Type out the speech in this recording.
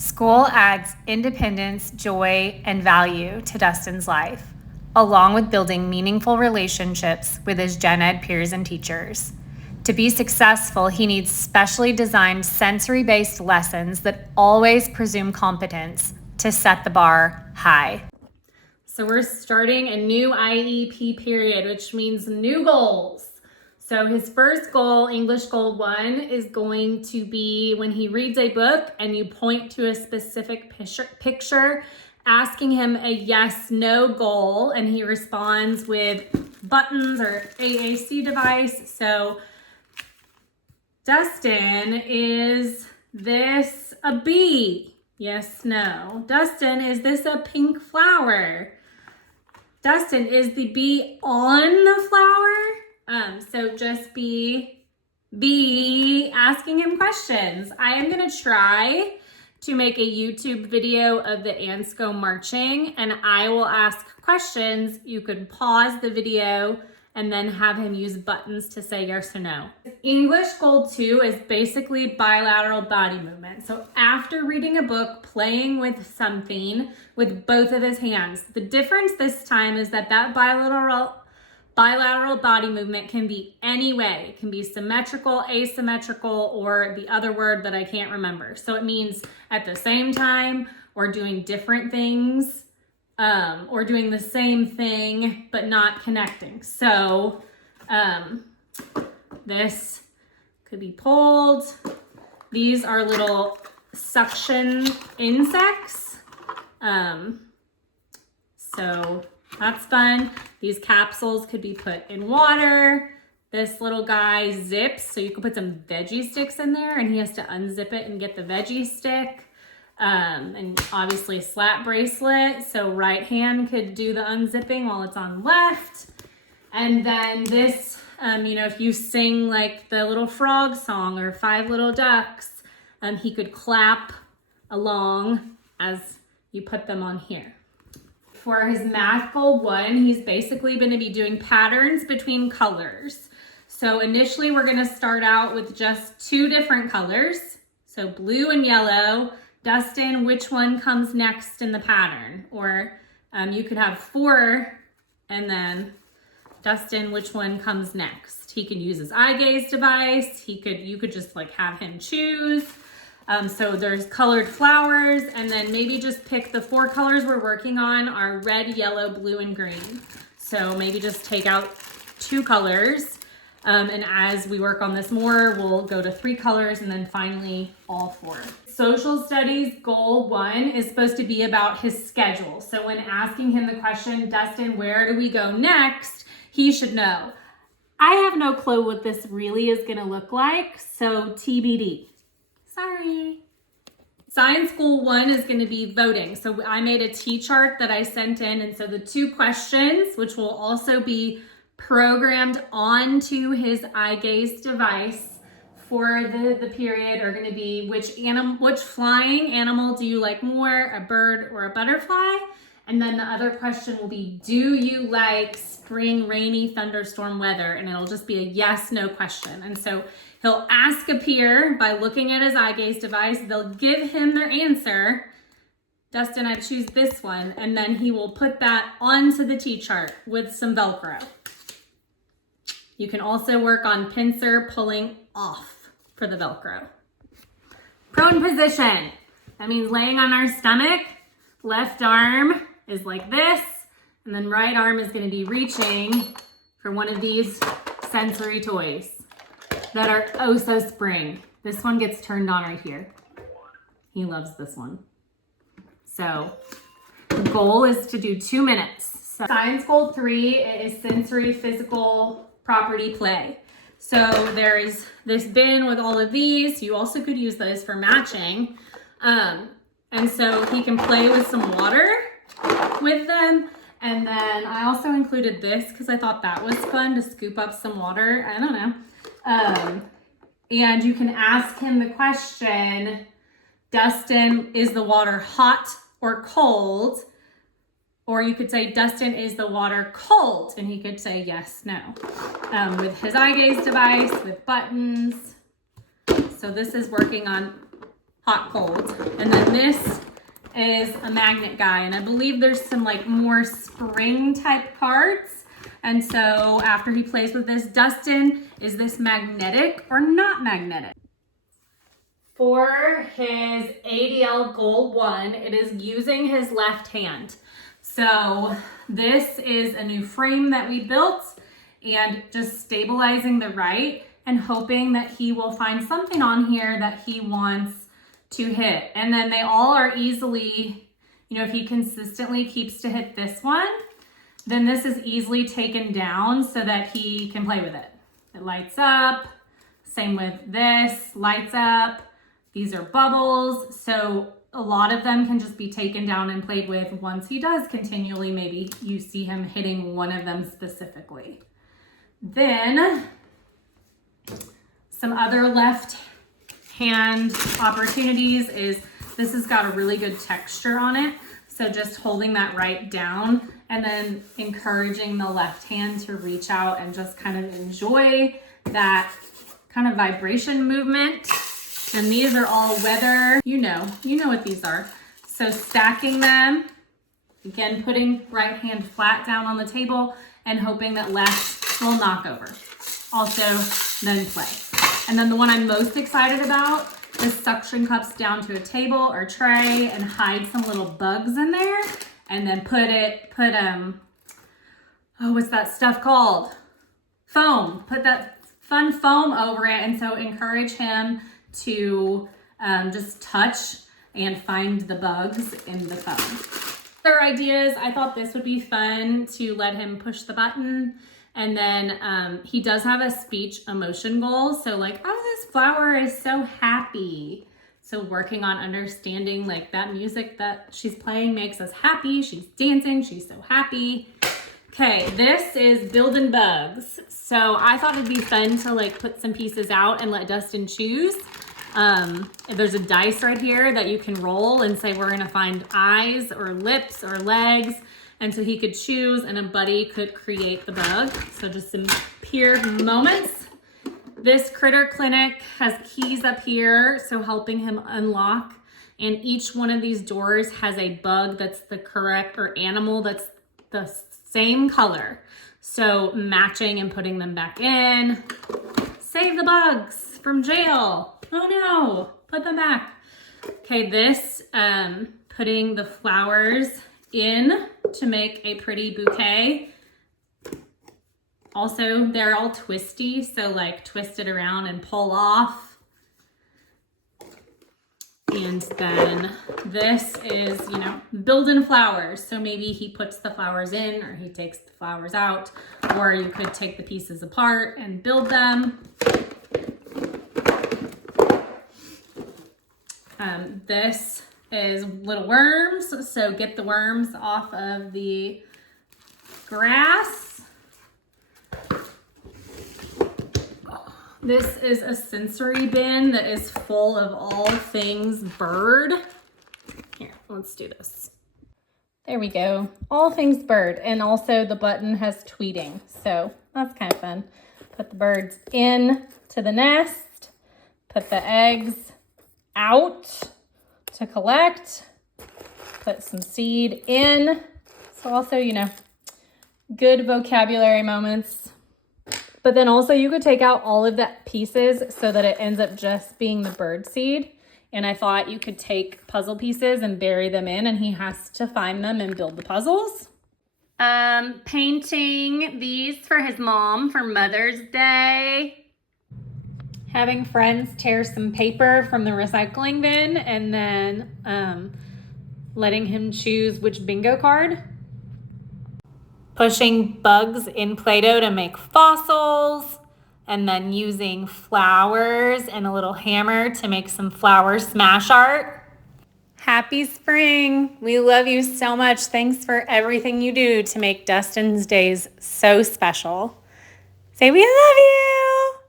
School adds independence, joy, and value to Dustin's life, along with building meaningful relationships with his gen ed peers and teachers. To be successful, he needs specially designed sensory-based lessons that always presume competence to set the bar high. So we're starting a new IEP period, which means new goals. So his first goal, English goal 1, is going to be when he reads a book and you point to a specific picture, asking him a yes/no goal, and he responds with buttons or AAC device. So Dustin, is this a bee? Yes, no. Dustin, is this a pink flower? Dustin, is the bee on the flower? So just be asking him questions. I am gonna try to make a YouTube video of the Ansco marching, and I will ask questions. You could pause the video and then have him use buttons to say yes or no. English goal 2 is basically bilateral body movement. So after reading a book, playing with something with both of his hands. The difference this time is that bilateral body movement can be any way. It can be symmetrical, asymmetrical, or the other word that I can't remember. So it means at the same time, or doing different things, or doing the same thing but not connecting. So this could be pulled. These are little suction insects. So that's fun. These capsules could be put in water. This little guy zips, so you can put some veggie sticks in there, and he has to unzip it and get the veggie stick. And obviously a slap bracelet, so right hand could do the unzipping while it's on left. And then this, if you sing like the little frog song or Five Little Ducks, he could clap along as you put them on here. For his math goal 1, he's basically going to be doing patterns between colors. So initially we're going to start out with just 2 different colors. So blue and yellow. Dustin, which one comes next in the pattern? Or you could have 4 and then Dustin, which one comes next? He could use his eye gaze device. You could just like have him choose. So there's colored flowers, and then maybe just pick the 4 colors we're working on are red, yellow, blue, and green. So maybe just take out 2 colors. And as we work on this more, we'll go to 3 colors and then finally all 4. Social studies goal 1 is supposed to be about his schedule. So when asking him the question, Dustin, where do we go next? He should know. I have no clue what this really is gonna look like, so TBD. Sorry. Science goal 1 is going to be voting. So I made a T-chart that I sent in. And so the 2 questions, which will also be programmed onto his eye gaze device for the period, are going to be which flying animal do you like more, a bird or a butterfly? And then the other question will be, do you like spring, rainy, thunderstorm weather? And it'll just be a yes, no question. And so he'll ask a peer by looking at his eye gaze device. They'll give him their answer. Dustin, I choose this one. And then he will put that onto the T-chart with some Velcro. You can also work on pincer pulling off for the Velcro. Prone position. That means laying on our stomach. Left arm is like this. And then right arm is going to be reaching for one of these sensory toys that are oh so spring. This one gets turned on right here. He loves this one. So the goal is to do 2 minutes. So science goal 3 is sensory physical property play. So there is this bin with all of these. You also could use those for matching. And so he can play with some water with them. And then I also included this because I thought that was fun to scoop up some water. I don't know. And you can ask him the question, Dustin, is the water hot or cold? Or you could say, Dustin, is the water cold? And he could say yes, no. With his eye gaze device, with buttons. So this is working on hot, cold. And then this is a magnet guy, and I believe there's some like more spring type parts. And so after he plays with this, Dustin, is this magnetic or not magnetic? For his ADL goal 1, it is using his left hand. So this is a new frame that we built and just stabilizing the right and hoping that he will find something on here that he wants to hit. And then they all are easily, you know, if he consistently keeps to hit this one, then this is easily taken down so that he can play with it. It lights up. Same with this, lights up. These are bubbles. So a lot of them can just be taken down and played with once he does continually. Maybe you see him hitting one of them specifically. Then some other left hand opportunities is this has got a really good texture on it. So just holding that right down and then encouraging the left hand to reach out and just kind of enjoy that kind of vibration movement. And these are all weather, you know what these are. So stacking them, again, putting right hand flat down on the table and hoping that left will knock over. Also, then play. And then the one I'm most excited about is suction cups down to a table or tray and hide some little bugs in there. And then put what's that stuff called? Foam. Put that fun foam over it. And so encourage him to just touch and find the bugs in the foam. Other ideas, I thought this would be fun to let him push the button. And then he does have a speech emotion goal. So like, oh, this flower is so happy. So working on understanding like that music that she's playing makes us happy. She's dancing, she's so happy. Okay, this is building bugs. So I thought it'd be fun to like put some pieces out and let Dustin choose. There's a dice right here that you can roll and say we're gonna find eyes or lips or legs. And so he could choose and a buddy could create the bug. So just some peer moments. This Critter Clinic has keys up here, so helping him unlock. And each one of these doors has a bug that's the correct, or animal that's the same color. So matching and putting them back in. Save the bugs from jail. Oh no, put them back. Okay, this, putting the flowers in to make a pretty bouquet. Also, they're all twisty, so like twist it around and pull off. And then this is, building flowers. So maybe he puts the flowers in or he takes the flowers out, or you could take the pieces apart and build them. This is little worms. So get the worms off of the grass. This is a sensory bin that is full of all things bird. Here, let's do this. There we go. All things bird. And also the button has tweeting. So that's kind of fun. Put the birds in to the nest. Put the eggs out to collect. Put some seed in. So also, good vocabulary moments. But then also you could take out all of that pieces so that it ends up just being the bird seed. And I thought you could take puzzle pieces and bury them in and he has to find them and build the puzzles. Painting these for his mom for Mother's Day. Having friends tear some paper from the recycling bin and then letting him choose which bingo card. Pushing bugs in Play-Doh to make fossils, and then using flowers and a little hammer to make some flower smash art. Happy spring. We love you so much. Thanks for everything you do to make Dustin's days so special. Say we love you.